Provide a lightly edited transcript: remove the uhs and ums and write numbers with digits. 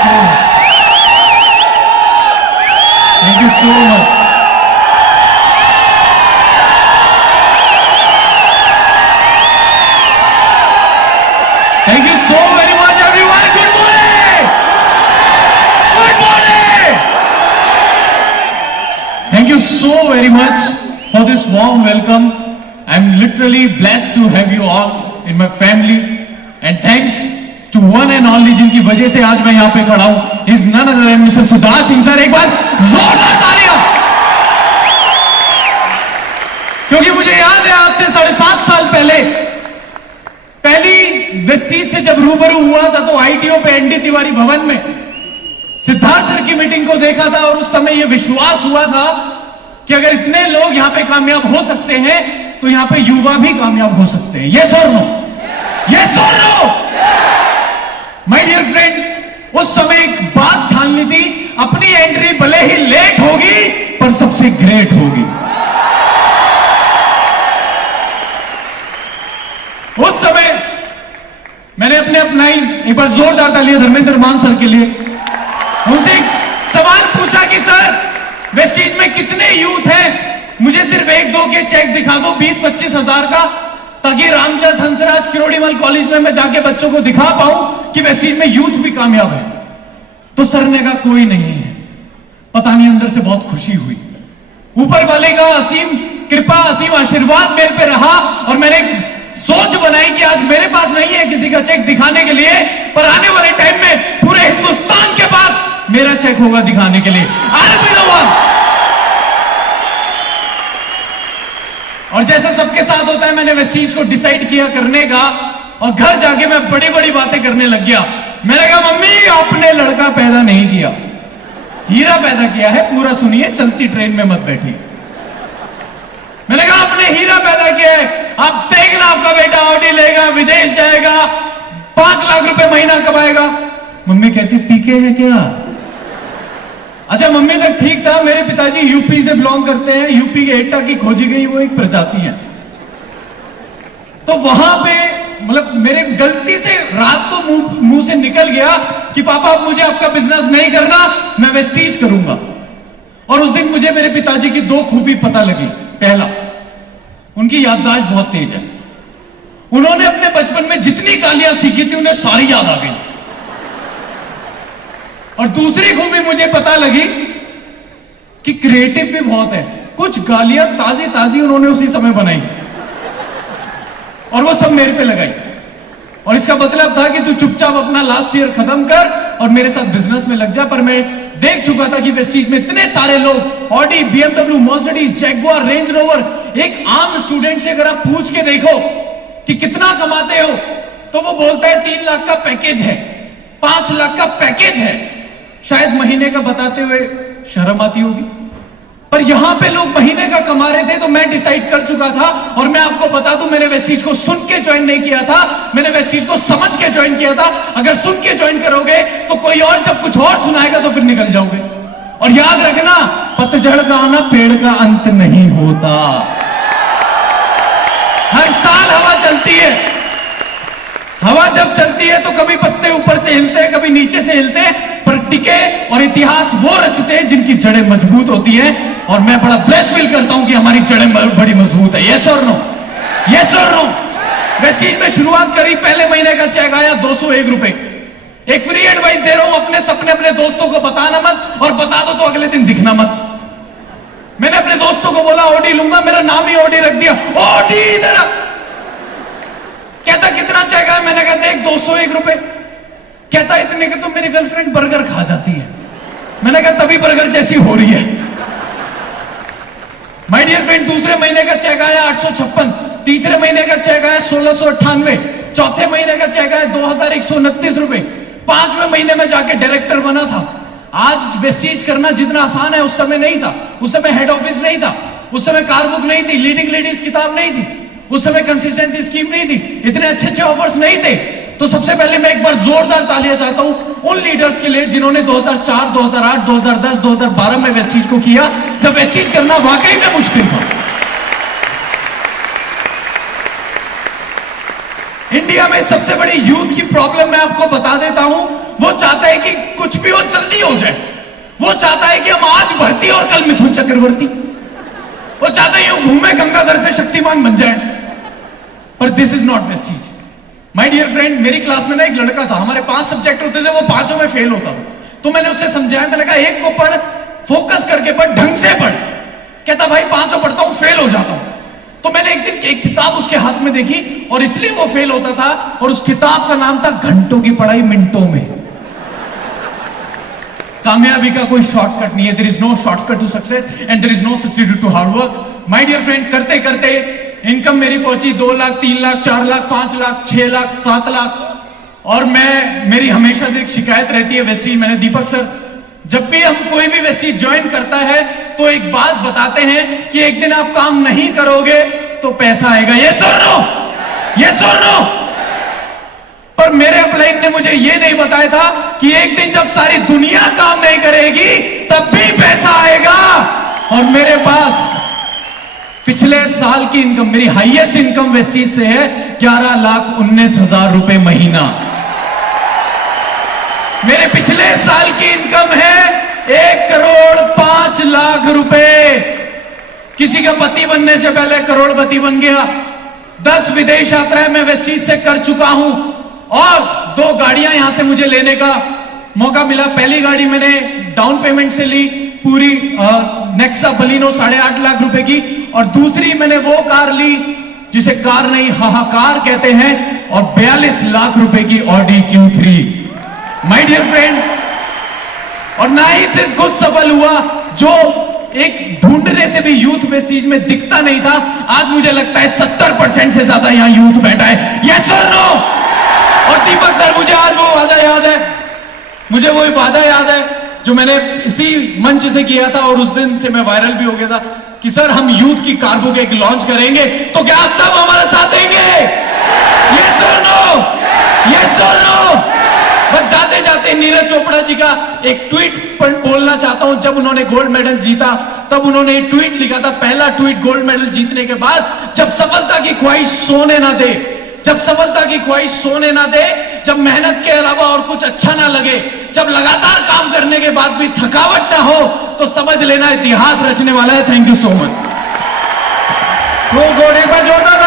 so much. Thank you so much. Thank you so very much, everyone. Good morning. Good morning. Thank you so very much for this warm welcome. I'm literally blessed to have you all in my family, and thanks to one and only जिनकी वजह से आज मैं यहाँ पे खड़ा हूँ, is none other than Mr. सुधार सिंह सर. एक बार जोरदार तालियां, क्योंकि मुझे याद है आज से 7.5 साल पहले पहली वेस्टीज से जब रूबरू हुआ था तो आईटीओ पे एनडी तिवारी भवन में सिद्धार्थ सर की मीटिंग को देखा था, और उस समय यह विश्वास हुआ था कि अगर इतने लोग यहां पे कामयाब हो सकते हैं तो यहां पे युवा भी कामयाब हो सकते हैं. यस और नो? यस और नो? माय डियर फ्रेंड, उस समय एक बात ठान ली थी, अपनी एंट्री भले ही लेट होगी पर सबसे ग्रेट होगी. उस समय मैंने अपने अपनाई, एक बार जोरदार तालियां धर्मेंद्र मान सर के लिए. उनसे एक सवाल पूछा कि सर वेस्टीज में कितने यूथ हैं, मुझे सिर्फ 1-2 के चेक दिखा दो 20-25 हजार का, ताकि रामचंद्र हंसराज किरोड़ीमल कॉलेज में मैं जाके बच्चों को दिखा पाऊं कि वेस्टीज में यूथ भी कामयाब है. तो सर ने कहा कोई नहीं है. पता नहीं अंदर से बहुत खुशी हुई. ऊपर वाले का असीम कृपा, असीम आशीर्वाद मेरे पे रहा, और मैंने सोच बनाई कि आज मेरे पास नहीं है किसी का चेक दिखाने के लिए, पर आने वाले टाइम में पूरे हिंदुस्तान के पास मेरा चेक होगा दिखाने के लिए. I'll be the one. और जैसा सबके साथ होता है, मैंने वेस्टीज को डिसाइड किया करने का, और घर जाके मैं बड़ी बड़ी बातें करने लग गया. मैंने कहा मम्मी आपने लड़का पैदा नहीं किया, हीरा पैदा किया है. पूरा सुनिए, चलती ट्रेन में मत बैठिए. मैंने कहा आपने हीरा पैदा किया है, आप देखना आपका बेटा ऑडी लेगा, विदेश जाएगा, 5 लाख रुपए महीना कमाएगा. मम्मी कहती पीके है क्या? अच्छा, मम्मी तक ठीक था. मेरे पिताजी यूपी से बिलोंग करते हैं. यूपी के एटा की खोजी गई वो एक प्रजाति है. तो वहां पे मतलब मेरे गलती से रात को मुंह से निकल गया कि पापा अब मुझे आपका बिजनेस नहीं करना, मैं वेस्टीज करूंगा. और उस दिन मुझे मेरे पिताजी की 2 खूबी पता लगी. पहला, उनकी याददाश्त बहुत तेज है. उन्होंने अपने बचपन में जितनी गालियां सीखी थी उन्हें सारी याद आ गई. और दूसरी खूबी मुझे पता लगी कि क्रिएटिव भी बहुत है. कुछ गालियां ताजी ताजी उन्होंने उसी समय बनाई और वो सब मेरे पे लगाई. और इसका मतलब था कि तू चुपचाप अपना लास्ट ईयर खत्म कर और मेरे साथ बिजनेस में लग जा. पर मैं देख चुका था कि वेस्टीज में इतने सारे लोग Audi, BMW, Mercedes, Jaguar, range rover, एक आम स्टूडेंट से अगर आप पूछ के देखो कि कितना कमाते हो तो वो बोलता है 3 लाख का पैकेज है, 5 लाख का पैकेज है. शायद महीने का बताते हुए शर्म आती होगी, पर यहां पे लोग महीने का कमा रहे थे. तो मैं डिसाइड कर चुका था, और मैं आपको बता दूं, मैंने वेस्टीज को सुन के ज्वाइन नहीं किया था, मैंने वेस्टीज को समझ के ज्वाइन किया था. अगर सुन के ज्वाइन करोगे तो कोई और जब कुछ और सुनाएगा तो फिर निकल जाओगे. और याद रखना, पतझड़ का आना पेड़ का अंत नहीं होता. हर साल हवा चलती है. हवा जब चलती है तो कभी पत्ते ऊपर से हिलते हैं, कभी नीचे से हिलते हैं, पर टिके और इतिहास वो रचते हैं जिनकी जड़ें मजबूत होती हैं. और मैं बड़ा ब्लेस्ड फील करता हूं कि हमारी जड़ें बड़ी मजबूत है. यस और नो? यस और नो? वेस्टीज में शुरुआत करी, पहले महीने का चेक आया 201 रुपए. एक फ्री एडवाइस दे रहा हूं, अपने सपने अपने दोस्तों को बताना मत, और बता दो तो अगले दिन दिखना मत. मैंने अपने दोस्तों को बोला ऑडी लूंगा, मेरा नाम ही ऑडी रख दिया. ऑडी इधर. कहता कितना चेक आया? मैंने कहा देख 201 रुपए. कहता इतने के तो मेरी गर्लफ्रेंड बर्गर खा जाती है. मैंने कहा तभी बर्गर जैसी हो रही है. माय डियर फ्रेंड, दूसरे महीने का चेक आया 856, तीसरे महीने का चेक आया 1698, चौथे महीने का चेक आया 2129 रुपए. 5वें महीने में जाके डायरेक्टर बना था. आज वेस्टीज करना जितना आसान है उस समय नहीं था. उस समय हेड ऑफिस नहीं था, उस समय कार बुक नहीं थी, लीडिंग लेडीज किताब नहीं थी, उस समय कंसिस्टेंसी स्कीम नहीं थी, इतने अच्छे अच्छे ऑफर्स नहीं थे. तो सबसे पहले मैं एक बार जोरदार तालियां चाहता हूं उन लीडर्स के लिए जिन्होंने 2004, 2008, 2010, 2012 में वेस्टीज को किया, जब वेस्टीज करना वाकई में मुश्किल था. इंडिया में सबसे बड़ी यूथ की प्रॉब्लम मैं आपको बता देता हूं, वो चाहता है कि कुछ भी हो जल्दी हो जाए। वो चाहता है कि हम आज भर्ती और कल मिथुन चक्रवर्ती। वो चाहता है यूं घूमे गंगाधर से शक्तिमान बन जाए। पर this is not vestiges. My dear friend, मेरी क्लास में ना एक लड़का था, हमारे 5 सब्जेक्ट होते थे, वो 5 में फेल होता था। तो मैंने उससे समझाया, मैंने कहा एक को पढ़, फोकस करके पढ़, ढंग से पढ़। कहता भाई 5 पढ़ता हूं, फेल हो जाता हूं। तो मैंने एक दिन एक किताब उसके हाथ में देखी और इसलिए वो फेल होता था, और उस किताब का नाम था घंटों की पढ़ाई मिनटों में। कामयाबी का कोई शॉर्टकट नहीं है। There is no shortcut to success and there is no substitute to hard work. My dear friend, करते करते इनकम मेरी पहुंची 2 लाख, 3 लाख, 4 लाख, 5 लाख, 6 लाख, 7 लाख। और मेरी हमेशा से एक शिकायत रहती है वेस्टीज, मैंने दीपक सर, जब भी हम कोई भी वेस्टीज ज्वाइन करता है तो एक बात बताते हैं कि एक दिन आप काम नहीं करोगे तो पैसा आएगा। यस और नो? यस और नो? पर मेरे अपलाइन ने मुझे यह नहीं बताया था कि एक दिन जब सारी दुनिया काम नहीं करेगी तब भी पैसा आएगा। और मेरे पास पिछले साल की इनकम, मेरी हाईएस्ट इनकम वेस्टीज से है 11,19,000 रुपए महीना। मेरे पिछले साल की इनकम है 1,05,00,000 रुपए। किसी का पति बनने से पहले करोड़पति बन गया। 10 विदेश यात्राएं मैं वेस्टीज से कर चुका हूं और 2 गाड़ियां यहां से मुझे लेने का मौका मिला। पहली गाड़ी मैंने डाउन पेमेंट से ली, पूरी नेक्सा बलिनो 8.5 लाख रुपए की, और दूसरी मैंने वो कार ली जिसे कार नहीं हाहाकार कहते हैं, और 42 लाख रुपए की Audi Q3। My dear friend, और ना ही सिर्फ कुछ सफल हुआ, जो एक ढूंढने से भी यूथ वेस्टीज में दिखता नहीं था, आज मुझे लगता है 70% से ज्यादा यहां यूथ बैठा है। यस और नो? और दीपक सर, मुझे आज वो वादा याद है, मुझे वो वादा याद है जो मैंने इसी मंच से किया था, और उस दिन से मैं वायरल भी हो गया था कि सर हम यूथ की कारबुक एक लॉन्च करेंगे, तो क्या आप सब हमारा साथ देंगे? यस और नो? यस और नो? बस जाते जाते नीरज चोपड़ा जी का एक ट्वीट पर बोलना चाहता हूं। जब उन्होंने गोल्ड मेडल जीता तब उन्होंने एक ट्वीट लिखा था, पहला ट्वीट गोल्ड मेडल जीतने के बाद, जब सफलता की ख्वाहिश सोने ना दे, जब सफलता की ख्वाहिश सोने ना दे, जब मेहनत के अलावा और कुछ अच्छा ना लगे, जब लगातार काम करने के बाद भी थकावट ना हो, तो समझ लेना इतिहास रचने वाला है। Thank you so much. एक बार जोरदार